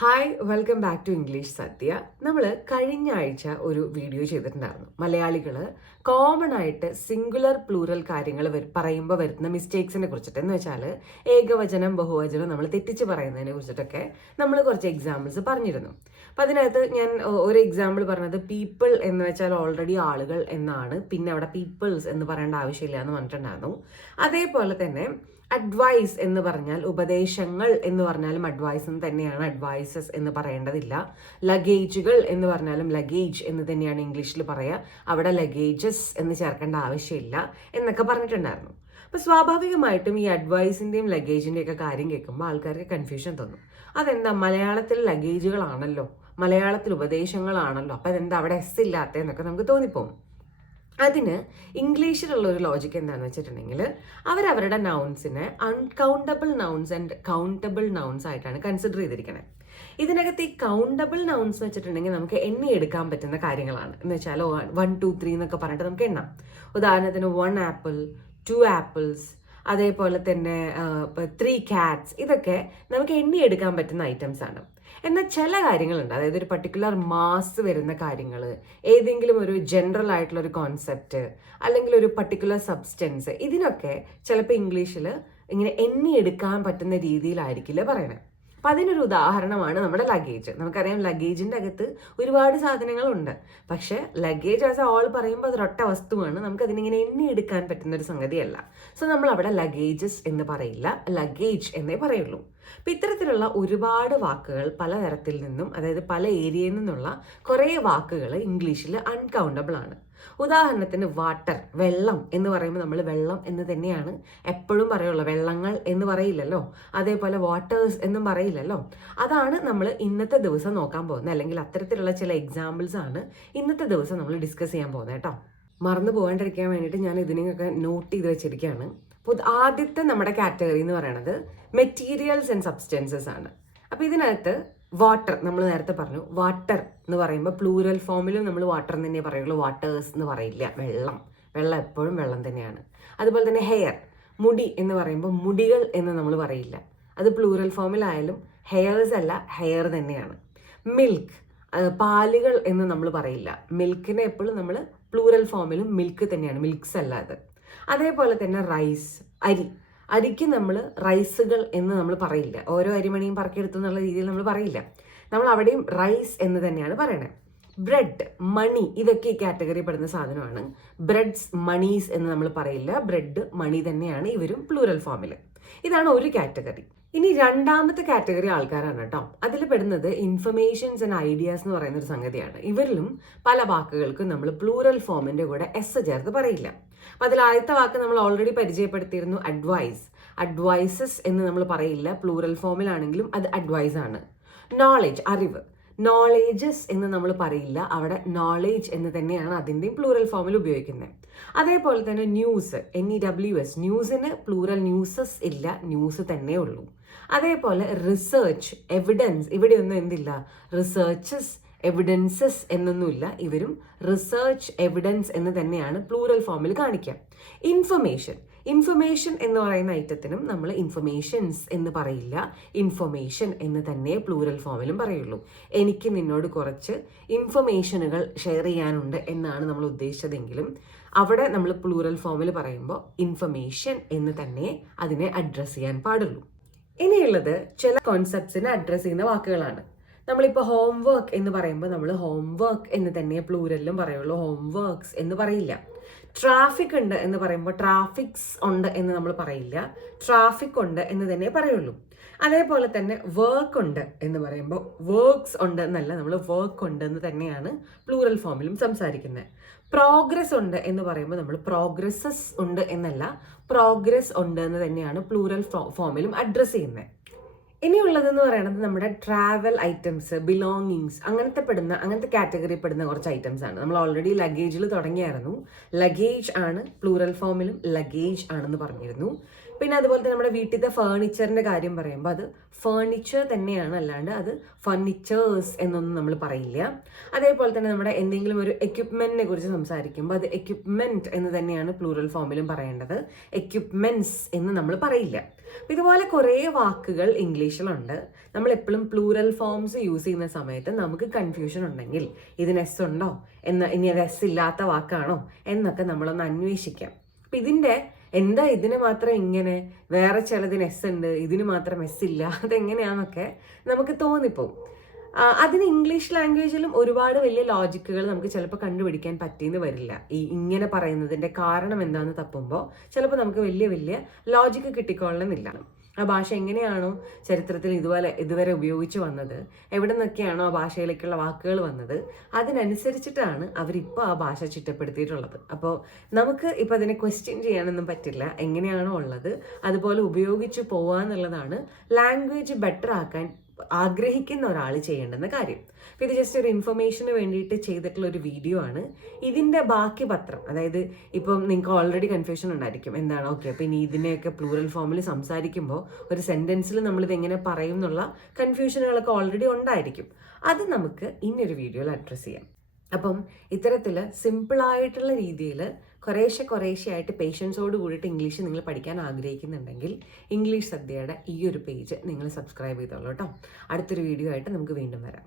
Hi, welcome back to English Sathya. നമ്മൾ കഴിഞ്ഞ ആഴ്ച ഒരു വീഡിയോ ചെയ്തിട്ടുണ്ടായിരുന്നു. മലയാളികൾ കോമൺ ആയിട്ട് സിംഗുലർ പ്ലൂറൽ കാര്യങ്ങൾ പറയുമ്പോൾ വരുന്ന മിസ്റ്റേക്സിനെ കുറിച്ചിട്ട്. എന്ന് വെച്ചാൽ ഏകവചനം ബഹുവചനം നമ്മൾ തെറ്റിച്ച് പറയുന്നതിനെ കുറിച്ചിട്ടൊക്കെ നമ്മൾ കുറച്ച് എക്സാമ്പിൾസ് പറഞ്ഞിരുന്നു. അപ്പം അതിനകത്ത് ഞാൻ ഒരു എക്സാമ്പിൾ പറഞ്ഞത് പീപ്പിൾ എന്ന് വെച്ചാൽ ഓൾറെഡി ആളുകൾ എന്നാണ്, പിന്നെ അവിടെ പീപ്പിൾസ് എന്ന് പറയേണ്ട ആവശ്യമില്ല എന്ന് പറഞ്ഞിട്ടുണ്ടായിരുന്നു. അതേപോലെ തന്നെ അഡ്വൈസ് എന്ന് പറഞ്ഞാൽ ഉപദേശങ്ങൾ എന്ന് പറഞ്ഞാലും അഡ്വൈസ് എന്ന് തന്നെയാണ്, അഡ്വൈസസ് എന്ന് പറയേണ്ടതില്ല. ലഗേജുകൾ എന്ന് പറഞ്ഞാലും ലഗേജ് എന്ന് തന്നെയാണ് ഇംഗ്ലീഷിൽ പറയുക, അവിടെ ലഗേജസ് എന്ന് ചേർക്കേണ്ട ആവശ്യമില്ല എന്നൊക്കെ പറഞ്ഞിട്ടുണ്ടായിരുന്നു. അപ്പോൾ സ്വാഭാവികമായിട്ടും ഈ അഡ്വൈസിൻ്റെയും ലഗേജിൻ്റെയും ഒക്കെ കാര്യം കേൾക്കുമ്പോൾ ആൾക്കാർക്ക് കൺഫ്യൂഷൻ തോന്നും. അതെന്താ, മലയാളത്തിൽ ലഗേജുകളാണല്ലോ, മലയാളത്തിൽ ഉപദേശങ്ങളാണല്ലോ, അപ്പോൾ അതെന്താ അവിടെ എസ് ഇല്ലാത്തതെന്നൊക്കെ നമുക്ക് തോന്നിപ്പോകും. അതിന് ഇംഗ്ലീഷിലുള്ള ഒരു ലോജിക്ക് എന്താണെന്ന് വെച്ചിട്ടുണ്ടെങ്കിൽ അവരവരുടെ നൗൺസിനെ uncountable nouns and countable nouns ആയിട്ടാണ് കൺസിഡർ ചെയ്തിരിക്കുന്നത്. ഇതിനകത്ത് ഈ കൗണ്ടബിൾ നൗൺസ് വെച്ചിട്ടുണ്ടെങ്കിൽ നമുക്ക് എണ്ണിയെടുക്കാൻ പറ്റുന്ന കാര്യങ്ങളാണ്. എന്ന് വെച്ചാൽ 1, 2, 3 എന്നൊക്കെ പറഞ്ഞിട്ട് നമുക്ക് എണ്ണാം. ഉദാഹരണത്തിന് 1 ആപ്പിൾ, 2 ആപ്പിൾസ്, അതേപോലെ തന്നെ 3 കാറ്റ്സ്, ഇതൊക്കെ നമുക്ക് എണ്ണിയെടുക്കാൻ പറ്റുന്ന ഐറ്റംസ് ആണ്. എന്നാൽ ചില കാര്യങ്ങളുണ്ട്, അതായത് ഒരു പർട്ടിക്കുലർ മാസ് വരുന്ന കാര്യങ്ങൾ, ഏതെങ്കിലും ഒരു ജനറൽ ആയിട്ടുള്ള ഒരു കോൺസെപ്റ്റ് അല്ലെങ്കിൽ ഒരു പർട്ടിക്കുലർ സബ്സ്റ്റൻസ്, ഇതിനൊക്കെ ചിലപ്പോൾ ഇംഗ്ലീഷിൽ ഇങ്ങനെ എണ്ണിയെടുക്കാൻ പറ്റുന്ന രീതിയിലായിരിക്കില്ല പറയണേ. അപ്പം അതിനൊരു ഉദാഹരണമാണ് നമ്മുടെ ലഗേജ്. നമുക്കറിയാം ലഗേജിൻ്റെ അകത്ത് ഒരുപാട് സാധനങ്ങളുണ്ട്, പക്ഷേ ലഗേജ് ആസ് ഓൾ പറയുമ്പോൾ അതൊരൊറ്റ വസ്തുവാണ്, നമുക്കതിനിങ്ങനെ എണ്ണിയെടുക്കാൻ പറ്റുന്ന ഒരു സംഗതിയല്ല. സോ നമ്മൾ അവിടെ ലഗേജസ് എന്ന് പറയില്ല, ലഗേജ് എന്നേ പറയുള്ളൂ. അപ്പം ഇത്തരത്തിലുള്ള ഒരുപാട് വാക്കുകൾ പലതരത്തിൽ നിന്നും, അതായത് പല ഏരിയയിൽ നിന്നുള്ള കുറേ വാക്കുകൾ ഇംഗ്ലീഷിൽ അൺകൗണ്ടബിൾ ആണ്. ഉദാഹരണത്തിന് വാട്ടർ, വെള്ളം എന്ന് പറയുമ്പോൾ നമ്മൾ വെള്ളം എന്ന് തന്നെയാണ് എപ്പോഴും പറയുള്ളൂ, വെള്ളങ്ങൾ എന്ന് പറയില്ലല്ലോ. അതേപോലെ വാട്ടേഴ്സ് എന്നും പറയില്ലല്ലോ. അതാണ് നമ്മൾ ഇന്നത്തെ ദിവസം നോക്കാൻ പോകുന്നത്, അല്ലെങ്കിൽ അത്തരത്തിലുള്ള ചില എക്സാമ്പിൾസ് ആണ് ഇന്നത്തെ ദിവസം നമ്മൾ ഡിസ്കസ് ചെയ്യാൻ പോകുന്നത് കേട്ടോ. മറന്നു പോകാണ്ടിരിക്കാൻ വേണ്ടിയിട്ട് ഞാൻ ഇതിനെയൊക്കെ നോട്ട് ചെയ്ത് വെച്ചിരിക്കുകയാണ്. അപ്പോൾ ആദ്യത്തെ നമ്മുടെ കാറ്റഗറി എന്ന് പറയുന്നത് മെറ്റീരിയൽസ് ആൻഡ് സബ്സ്റ്റൻസസ് ആണ്. അപ്പോൾ ഇതിനകത്ത് വാട്ടർ, നമ്മൾ നേരത്തെ പറഞ്ഞു, വാട്ടർ എന്ന് പറയുമ്പോൾ പ്ലൂരൽ ഫോമിലും നമ്മൾ വാട്ടർ എന്ന് തന്നെ പറയുള്ളൂ, വാട്ടേഴ്സ് എന്ന് പറയില്ല. വെള്ളം എപ്പോഴും വെള്ളം തന്നെയാണ്. അതുപോലെ തന്നെ ഹെയർ, മുടി എന്ന് പറയുമ്പോൾ മുടികൾ എന്ന് നമ്മൾ പറയില്ല, അത് പ്ലൂരൽ ഫോമിലായാലും ഹെയർസ് അല്ല, ഹെയർ തന്നെയാണ്. മിൽക്ക്, പാലുകൾ എന്ന് നമ്മൾ പറയില്ല, മിൽക്കിനെ എപ്പോഴും നമ്മൾ പ്ലൂരൽ ഫോമിലും മിൽക്ക് തന്നെയാണ്, മിൽക്സ് അല്ല അത്. അതേപോലെ തന്നെ റൈസ്, അരിക്ക് നമ്മൾ റൈസുകൾ എന്ന് നമ്മൾ പറയില്ല, ഓരോ അരിമണിയും പറക്കിയെടുത്തു എന്നുള്ള രീതിയിൽ നമ്മൾ പറയില്ല, നമ്മൾ അവിടെയും റൈസ് എന്ന് തന്നെയാണ് പറയണത്. ബ്രെഡ്, മണി, ഇതൊക്കെ ഈ കാറ്റഗറി പെടുന്ന സാധനമാണ്. ബ്രെഡ്സ്, മണീസ് എന്ന് നമ്മൾ പറയില്ല, ബ്രെഡ്, മണി തന്നെയാണ് ഇവരും പ്ലൂരൽ ഫോമിൽ. ഇതാണ് ഒരു കാറ്റഗറി. ഇനി രണ്ടാമത്തെ കാറ്റഗറി ആൾക്കാരാണ് കേട്ടോ. അതിൽ പെടുന്നത് ഇൻഫർമേഷൻസ് ആൻഡ് ഐഡിയാസ് എന്ന് പറയുന്ന ഒരു സംഗതിയാണ്. ഇവരിലും പല വാക്കുകൾക്കും നമ്മൾ പ്ലൂറൽ ഫോമിന്റെ കൂടെ എസ് ചേർത്ത് പറയില്ല. അപ്പം അതിൽ ആദ്യത്തെ വാക്ക് നമ്മൾ ഓൾറെഡി പരിചയപ്പെടുത്തിയിരുന്നു, അഡ്വൈസ്. അഡ്വൈസസ് എന്ന് നമ്മൾ പറയില്ല, പ്ലൂറൽ ഫോമിലാണെങ്കിലും അത് അഡ്വൈസ് ആണ്. നോളേജ്, അറിവ്, നോളേജസ് എന്ന് നമ്മൾ പറയില്ല, അവിടെ നോളേജ് എന്ന് തന്നെയാണ് അതിൻ്റെയും പ്ലൂറൽ ഫോമിൽ ഉപയോഗിക്കുന്നത്. അതേപോലെ തന്നെ ന്യൂസ്, NEWS, ന്യൂസിന് പ്ലൂറൽ ന്യൂസസ് ഇല്ല, ന്യൂസ് തന്നെ ഉള്ളൂ. അതേപോലെ റിസർച്ച്, എവിഡൻസ്, ഇവിടെയൊന്നും എന്തില്ല, റിസർച്ചസ്, എവിഡൻസസ് എന്നൊന്നുമില്ല, ഇവരും റിസർച്ച്, എവിഡൻസ് എന്ന് തന്നെയാണ് പ്ലൂറൽ ഫോമിൽ കാണിക്കുക. ഇൻഫർമേഷൻ എന്ന് പറയുന്ന ഐറ്റത്തിനും നമ്മൾ ഇൻഫർമേഷൻസ് എന്ന് പറയില്ല, ഇൻഫർമേഷൻ എന്ന് തന്നെ പ്ലൂറൽ ഫോമിലും പറയുള്ളൂ. എനിക്ക് നിന്നോട് കുറച്ച് ഇൻഫർമേഷനുകൾ ഷെയർ ചെയ്യാനുണ്ട് എന്നാണ് നമ്മൾ ഉദ്ദേശിച്ചതെങ്കിലും അവിടെ നമ്മൾ പ്ലൂറൽ ഫോമിൽ പറയുമ്പോൾ ഇൻഫർമേഷൻ എന്ന് തന്നെ അതിനെ അഡ്രസ്സ് ചെയ്യാൻ പാടുള്ളൂ. ഇനിയുള്ളത് ചില കോൺസെപ്റ്റ്സിനെ അഡ്രസ്സ് ചെയ്യുന്ന വാക്കുകളാണ്. നമ്മളിപ്പോൾ ഹോംവർക്ക് എന്ന് പറയുമ്പോൾ നമ്മൾ ഹോംവർക്ക് എന്ന് തന്നെ പ്ലൂരലിലും പറയുള്ളൂ, ഹോംവർക്ക്സ് എന്ന് പറയില്ല. ട്രാഫിക് ഉണ്ട് എന്ന് പറയുമ്പോൾ ട്രാഫിക്സ് ഉണ്ട് എന്ന് നമ്മൾ പറയില്ല, ട്രാഫിക് ഉണ്ട് എന്ന് തന്നെ പറയുള്ളൂ. അതേപോലെ തന്നെ വർക്ക് ഉണ്ട് എന്ന് പറയുമ്പോൾ വർക്ക്സ് ഉണ്ട് എന്നല്ല, നമ്മൾ വർക്ക് ഉണ്ട് എന്ന് തന്നെയാണ് പ്ലൂറൽ ഫോമിലും സംസാരിക്കുന്നത്. പ്രോഗ്രസ് ഉണ്ട് എന്ന് പറയുമ്പോൾ നമ്മൾ പ്രോഗ്രസസ് ഉണ്ട് എന്നല്ല, പ്രോഗ്രസ് ഉണ്ട് എന്ന് തന്നെയാണ് പ്ലൂറൽ ഫോമിലും അഡ്രസ്സ് ചെയ്യുന്നത്. ഇനിയുള്ളതെന്ന് പറയുന്നത് നമ്മുടെ ട്രാവൽ ഐറ്റംസ്, ബിലോങ്ങിങ്സ്, അങ്ങനത്തെ കാറ്റഗറി പെടുന്ന കുറച്ച് ഐറ്റംസ് ആണ്. നമ്മൾ ഓൾറെഡി ലഗേജിൽ തുടങ്ങിയായിരുന്നു, ലഗേജ് ആണ് പ്ലൂറൽ ഫോമിലും ലഗേജ് ആണെന്ന് പറഞ്ഞിരുന്നു. പിന്നെ അതുപോലെ തന്നെ നമ്മുടെ വീട്ടിലത്തെ ഫേർണിച്ചറിൻ്റെ കാര്യം പറയുമ്പോൾ അത് ഫേർണിച്ചർ തന്നെയാണ്, അല്ലാണ്ട് അത് ഫർണിച്ചേഴ്സ് എന്നൊന്നും നമ്മൾ പറയില്ല. അതേപോലെ തന്നെ നമ്മുടെ എന്തെങ്കിലും ഒരു എക്യുപ്മെൻറ്റിനെ കുറിച്ച് സംസാരിക്കുമ്പോൾ അത് എക്യുപ്മെൻറ്റ് എന്ന് തന്നെയാണ് പ്ലൂറൽ ഫോമിലും പറയേണ്ടത്, എക്യുപ്മെൻറ്റ്സ് എന്ന് നമ്മൾ പറയില്ല. ഇതുപോലെ കുറേ വാക്കുകൾ ഇംഗ്ലീഷിലുണ്ട്. നമ്മൾ എപ്പോഴും പ്ലൂറൽ ഫോംസ് യൂസ് ചെയ്യുന്ന സമയത്ത് നമുക്ക് കൺഫ്യൂഷൻ ഉണ്ടെങ്കിൽ ഇതിന് എസ് ഉണ്ടോ ഇനി അത് എസ് ഇല്ലാത്ത വാക്കാണോ എന്നൊക്കെ നമ്മളൊന്ന് അന്വേഷിക്കാം. അപ്പം ഇതിന് മാത്രം ഇങ്ങനെ, വേറെ ചിലതിന് എസ് ഉണ്ട്, ഇതിന് മാത്രം എസ് ഇല്ല, അതെങ്ങനെയാണെന്നൊക്കെ നമുക്ക് തോന്നിപ്പോവും. അതിന് ഇംഗ്ലീഷ് ലാംഗ്വേജിലും ഒരുപാട് വലിയ ലോജിക്കുകൾ നമുക്ക് ചിലപ്പോൾ കണ്ടുപിടിക്കാൻ പറ്റിയെന്ന് വരില്ല. ഇങ്ങനെ പറയുന്നതിൻ്റെ കാരണം എന്താണെന്ന് തപ്പുമ്പോൾ ചിലപ്പോൾ നമുക്ക് വലിയ വലിയ ലോജിക്ക് കിട്ടിക്കൊള്ളണമെന്നില്ല. ആ ഭാഷ എങ്ങനെയാണോ ചരിത്രത്തിൽ ഇതുവരെ ഉപയോഗിച്ച് വന്നത്, എവിടെ നിന്നൊക്കെയാണോ ആ ഭാഷയിലേക്കുള്ള വാക്കുകൾ വന്നത്, അതിനനുസരിച്ചിട്ടാണ് അവരിപ്പോൾ ആ ഭാഷ ചിട്ടപ്പെടുത്തിയിട്ടുള്ളത്. അപ്പോൾ നമുക്ക് ഇപ്പോൾ അതിനെ ക്വസ്റ്റ്യൻ ചെയ്യാനൊന്നും പറ്റില്ല. എങ്ങനെയാണോ ഉള്ളത് അതുപോലെ ഉപയോഗിച്ച് പോവാന്നുള്ളതാണ് ലാംഗ്വേജ് ബെറ്റർ ആക്കാൻ ആഗ്രഹിക്കുന്ന ഒരാൾ ചെയ്യേണ്ടുന്ന കാര്യം. അപ്പോൾ ഇത് ജസ്റ്റ് ഒരു ഇൻഫർമേഷന് വേണ്ടിയിട്ട് ചെയ്തിട്ടുള്ള ഒരു വീഡിയോ ആണ്. ഇതിൻ്റെ ബാക്കി പത്രം, അതായത് ഇപ്പം നിങ്ങൾക്ക് ഓൾറെഡി കൺഫ്യൂഷൻ ഉണ്ടായിരിക്കും, എന്താണ് ഓക്കെ അപ്പോൾ ഇനി ഇതിനെയൊക്കെ പ്ലൂറൽ ഫോമിൽ സംസാരിക്കുമ്പോൾ ഒരു സെൻറ്റൻസിൽ നമ്മളിത് എങ്ങനെ പറയും എന്നുള്ള കൺഫ്യൂഷനുകളൊക്കെ ഓൾറെഡി ഉണ്ടായിരിക്കും. അത് നമുക്ക് ഇനിയൊരു വീഡിയോയിൽ അഡ്രസ്സ് ചെയ്യാം. അപ്പം ഇത്തരത്തിൽ സിമ്പിളായിട്ടുള്ള രീതിയിൽ കുറേശ്ശെ ആയിട്ട് പേഷ്യൻസോട് കൂടിയിട്ട് ഇംഗ്ലീഷ് നിങ്ങൾ പഠിക്കാൻ ആഗ്രഹിക്കുന്നുണ്ടെങ്കിൽ ഇംഗ്ലീഷ് സദ്യയുടെ ഈ ഒരു പേജ് നിങ്ങൾ സബ്സ്ക്രൈബ് ചെയ്തോളൂ കേട്ടോ. അടുത്തൊരു വീഡിയോ ആയിട്ട് നമുക്ക് വീണ്ടും വരാം.